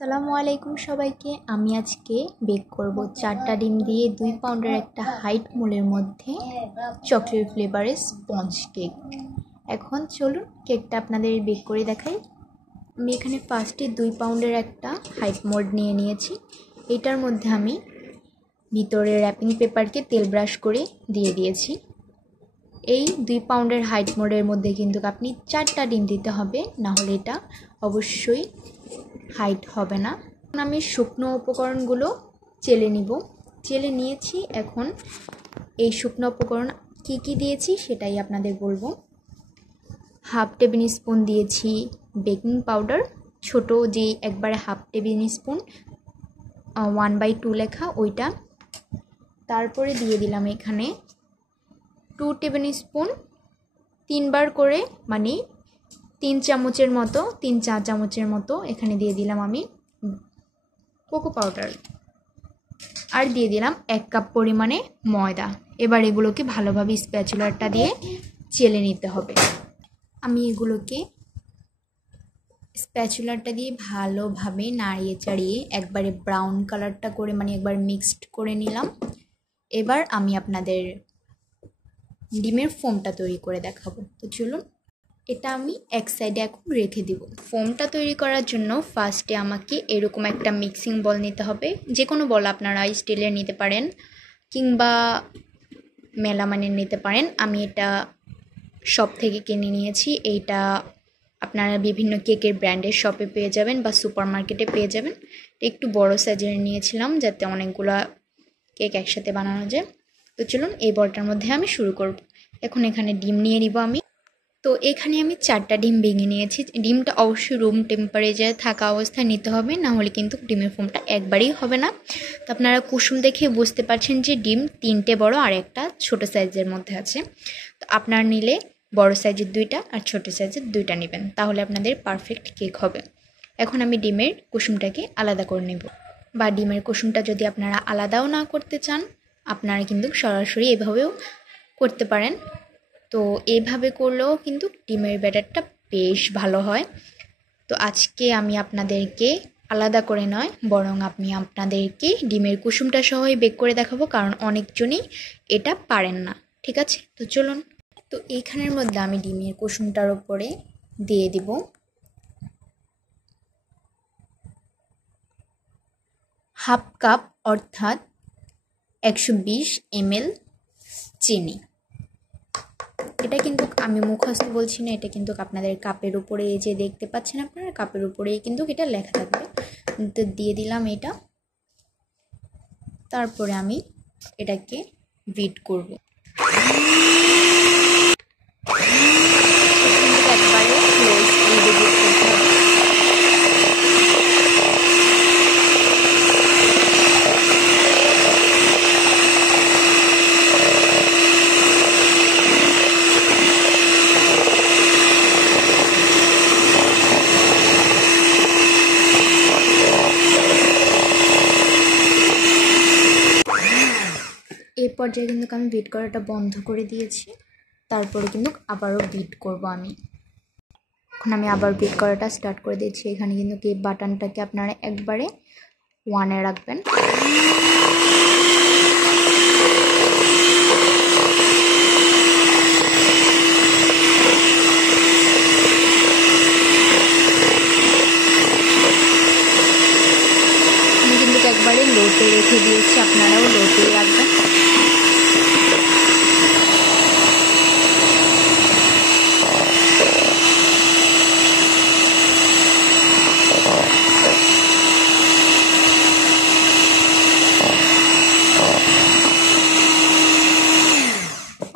আসসালামু আলাইকুম সবাইকে। আমি আজকে বেক করব 4টা ডিম দিয়ে 2 পাউন্ডের একটা হাইট মোলের মধ্যে চকলেট ফ্লেভারের স্পঞ্জ কেক। এখন চলুন কেকটা আপনাদের বেক করে দেখাই। আমি এখানে ফার্স্টে 2 পাউন্ডের একটা হাইট মোল্ড নিয়ে নিয়েছি। এটার মধ্যে আমি ভিতরে র্যাপিং পেপারকে তেল ব্রাশ করে দিয়ে দিয়েছি। এই 2 পাউন্ডের হাইট মোল্ডের মধ্যে কিন্তু আপনি 4টা ডিম দিতে হবে, না হলে এটা অবশ্যই হাইট হবে না। আমি শুকনো উপকরণগুলো চেলে নিয়েছি। এখন এই শুকনো উপকরণ কি কি দিয়েছি সেটাই আপনাদের বলবো। হাফ টেবিল স্পুন দিয়েছি বেকিং পাউডার, ছোট যে একবারে হাফ টেবিল স্পুন 1/2 লেখা ওইটা। তারপরে দিয়ে দিলাম এখানে 2 টেবিল স্পুন 3বার করে, মানে 3 চামচের মতো, 3 চা চামচের মতো এখানে দিয়ে দিলাম আমি কোকো পাউডার। আর দিয়ে দিলাম 1 কাপ পরিমাণে ময়দা। এবার এগুলোকে ভালোভাবে স্প্যাচুলারটা দিয়ে চেলে নিতে হবে। আমি এগুলোকে স্প্যাচুলারটা দিয়ে ভালোভাবে নাড়িয়ে চাড়িয়ে একবারে ব্রাউন কালারটা করে, মানে একবার মিক্সড করে নিলাম। এবার আমি আপনাদের ডিমের ফোমটা তৈরি করে দেখাবো। তো চলুন, এটা আমি এক সাইডে এখন রেখে দিব। ফোমটা তৈরি করার জন্য ফার্স্টে আমাকে এরকম একটা মিক্সিং বল নিতে হবে। যে কোনো বল আপনারা স্টিলের নিতে পারেন কিংবা মেলামাইনের নিতে পারেন। আমি এটা শপ থেকে কিনে নিয়েছি। এইটা আপনারা বিভিন্ন কেকের ব্র্যান্ডের শপে পেয়ে যাবেন বা সুপার মার্কেটে পেয়ে যাবেন। একটু বড় সাইজের নিয়েছিলাম যাতে অনেকগুলা কেক একসাথে বানানো যায়। তো চলুন, এই বলটার মধ্যে আমি শুরু করব। এখন এখানে ডিম নিয়ে নিব আমি। তো এখানে আমি 4টা ডিম ভেঙে নিয়েছি। ডিমটা অবশ্যই রুম টেম্পারেচারে থাকা অবস্থায় নিতে হবে, না হলে কিন্তু ডিমের ফোমটা একবারেই হবে না। তো আপনারা কুসুম দেখে বুঝতে পারছেন যে ডিম 3টে বড় আর একটা ছোট সাইজের মধ্যে আছে। তো আপনারা নিলে বড় সাইজের 2টা আর ছোট সাইজের 2টা নেবেন, তাহলে আপনাদের পারফেক্ট কেক হবে। এখন আমি ডিমের কুসুমটাকে আলাদা করে নেব, বা ডিমের কুসুমটা যদি আপনারা আলাদাও না করতে চান আপনারা কিন্তু সরাসরি এভাবেও করতে পারেন। তো এইভাবে করলেও কিন্তু ডিমের ব্যাটারটা বেশ ভালো হয়। তো আজকে আমি আপনাদেরকে আলাদা করে নয়, বরং আমি আপনাদেরকে ডিমের কুসুমটা সহই বেক করে দেখাবো, কারণ অনেকজনই এটা পারেন না। ঠিক আছে, তো চলুন। তো এইখানের মধ্যে আমি ডিমের কুসুমটার উপরে দিয়ে দিব হাফ কাপ অর্থাৎ 120 ml চিনি। এটা কিন্তু আমি মুখস্থ বলছি না, এটা কিন্তু আপনাদের কাপের উপরে এই যে দেখতে পাচ্ছেন আপনারা, কাপের উপরেই কিন্তু এটা লেখা থাকবে। তো দিয়ে দিলাম এটা। তারপরে আমি এটাকে বিট করব। একবারে লো স্পিডে বিট করতে হবে। এই পর্যায়ে কিন্তু আমি বিট করাটা বন্ধ করে দিয়েছি। তারপরে কিন্তু আবারও বিট করব আমি। এখন আমি আবার বিট করাটা স্টার্ট করে দিয়েছি। এখানে কিন্তু এই বাটনটাকে আপনারা একবারে 1-এ রাখবেন। আমি কিন্তু একবারে লোতে রেখে দিয়েছি, আপনারাও লোতেই রাখবেন।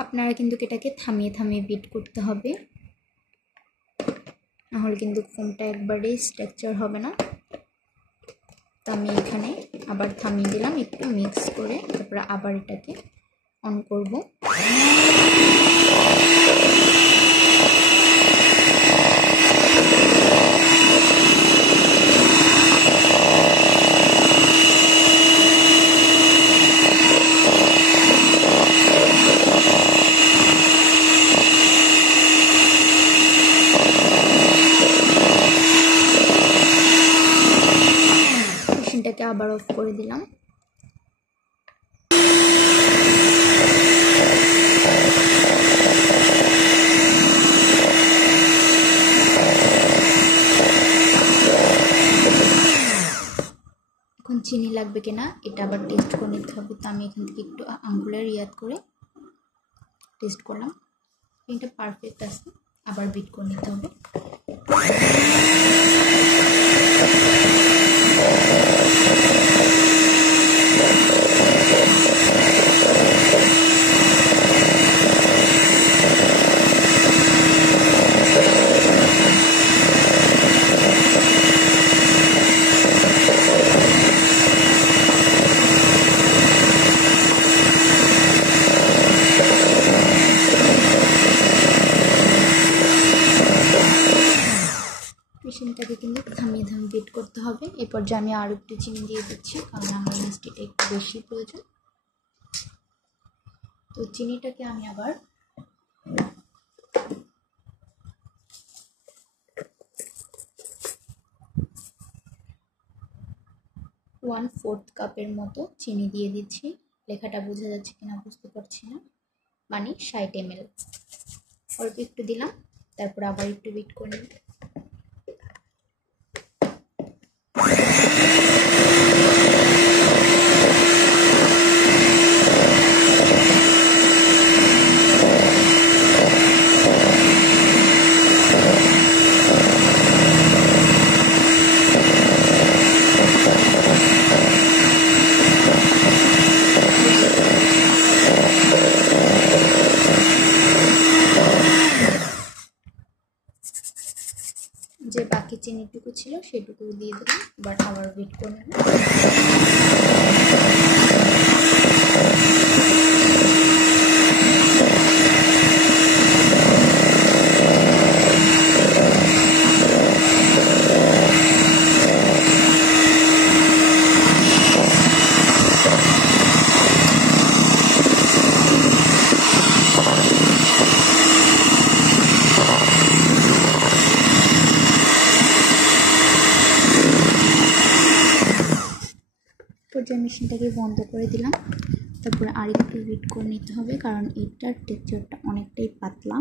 আপনারা কিন্তু এটাকে থামিয়ে থামিয়ে বিট করতে হবে, নাহলে কিন্তু ফোমটা একবারে স্ট্রাকচার হবে না। তো আমি এখানে আবার থামিয়ে দিলাম একটু মিক্স করে, তারপরে আবার এটাকে অন করব। এটাকে আবার অফ করে দিলাম। এখন চিনি লাগবে কিনা এটা আবার টেস্ট করে নিতে হবে। তো আমি এখান থেকে একটু আঙ্গুলের ইয়াদ করে টেস্ট করলাম, চিনিটা পারফেক্ট আছে। আবার বিট করে নিতে হবে। মেশিনটাকে কিন্তু থামিয়ে বিট করতে হবে। এই পর্যায়ে আমি আরও একটু চিনি দিয়ে দিচ্ছি, কারণ আমার মিষ্টিটা একটু বেশি প্রয়োজন। তো চিনিটাকে আমি আবার ওয়ান ফোর্থ কাপের মতো চিনি দিয়ে দিচ্ছি। লেখাটা বোঝা যাচ্ছে কিনা বুঝতে পারছি না, মানে 60 ml। অল্প একটু দিলাম, তারপর আবার একটু বিট করে নিই। যে বাকি চিনিটুকু ছিল সেটুকু দিয়ে দিলাম, এবার আবার বিট করে নেব। পর্যায়ে মেশিনটাকে বন্ধ করে দিলাম। তারপরে আরেকটু বিট করে নিতে হবে, কারণ এটার টেক্সচারটা অনেকটাই পাতলা।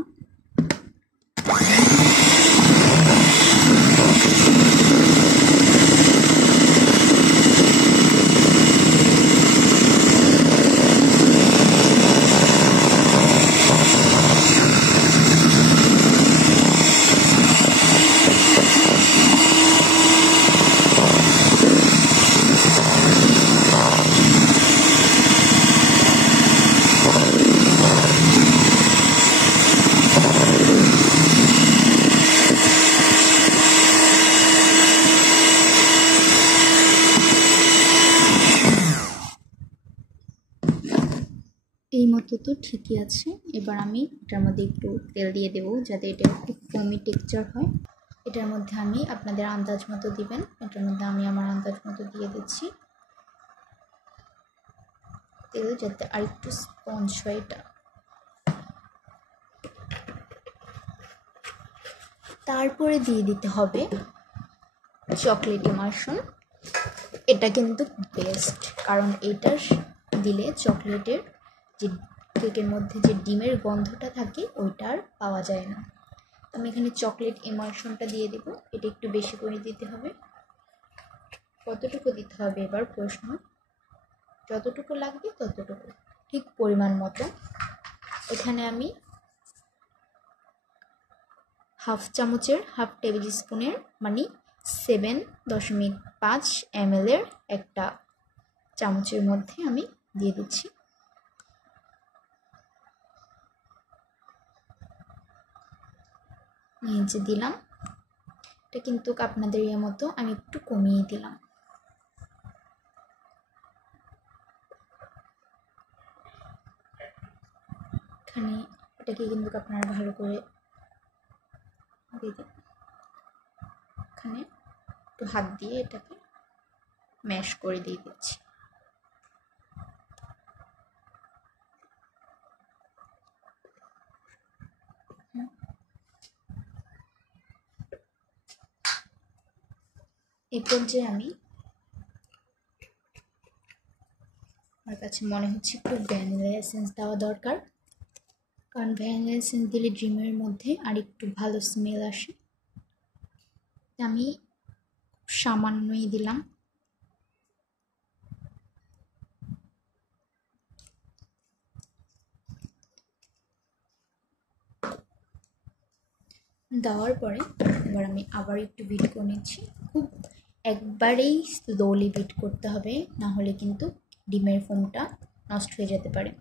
এই মতো তো ঠিকই আছে। এবার আমি এটার মধ্যে একটু তেল দিয়ে দেবো, যাতে এটা একটু ফোমি টেক্সচার হয়। এটার মধ্যে আমি আপনাদের আন্দাজ মতো দিবেন, এটার মধ্যে আমি আমার আন্দাজ মতো দিয়ে দিচ্ছি তেল, যাতে আর একটু স্পঞ্জ হয় এটা। তারপরে দিয়ে দিতে হবে চকলেট ইমালশন। এটা কিন্তু বেস্ট, কারণ এটার দিলে চকলেটের যে কেকের মধ্যে যে ডিমের গন্ধটা থাকে ওইটা আর পাওয়া যায় না। আমি এখানে চকলেট ইমালশনটা দিয়ে দেব। এটা একটু বেশি করে দিতে হবে। কতটুকু দিতে হবে এবার প্রশ্ন, যতটুকু লাগবে ততটুকু, ঠিক পরিমাণ মতো। এখানে আমি হাফ চামচের হাফ টেবিল স্পুনের মানে 7.5 ml এর একটা চামচের মধ্যে আমি দিয়ে দিচ্ছি। নিচে দিলাম। এটা কিন্তু আপনাদের ইয়ে মতো আমি একটু কমিয়ে দিলাম। এখানে এটাকে কিন্তু আপনারা ভালো করে দিয়ে দিন। এখানে একটু হাত দিয়ে এটাকে ম্যাশ করে দিয়ে দিচ্ছি। এই পর্যায়ে আমি আমার কাছে মনে হচ্ছে একটু ভ্যানিলা এসেন্স দেওয়া দরকার, কারণ ভ্যানিলা এসেন্স দিলে ডিমের মধ্যে আর একটু ভালো স্মেল আসে। আমি সামান্যই দিলাম। দেওয়ার পরে এবার আমি আবার একটু বিট করে নিচ্ছি। খুব একবারেই স্লোলি বিট করতে হবে, না হলে কিন্তু ডিমের ফোমটা নষ্ট হয়ে যেতে পারে।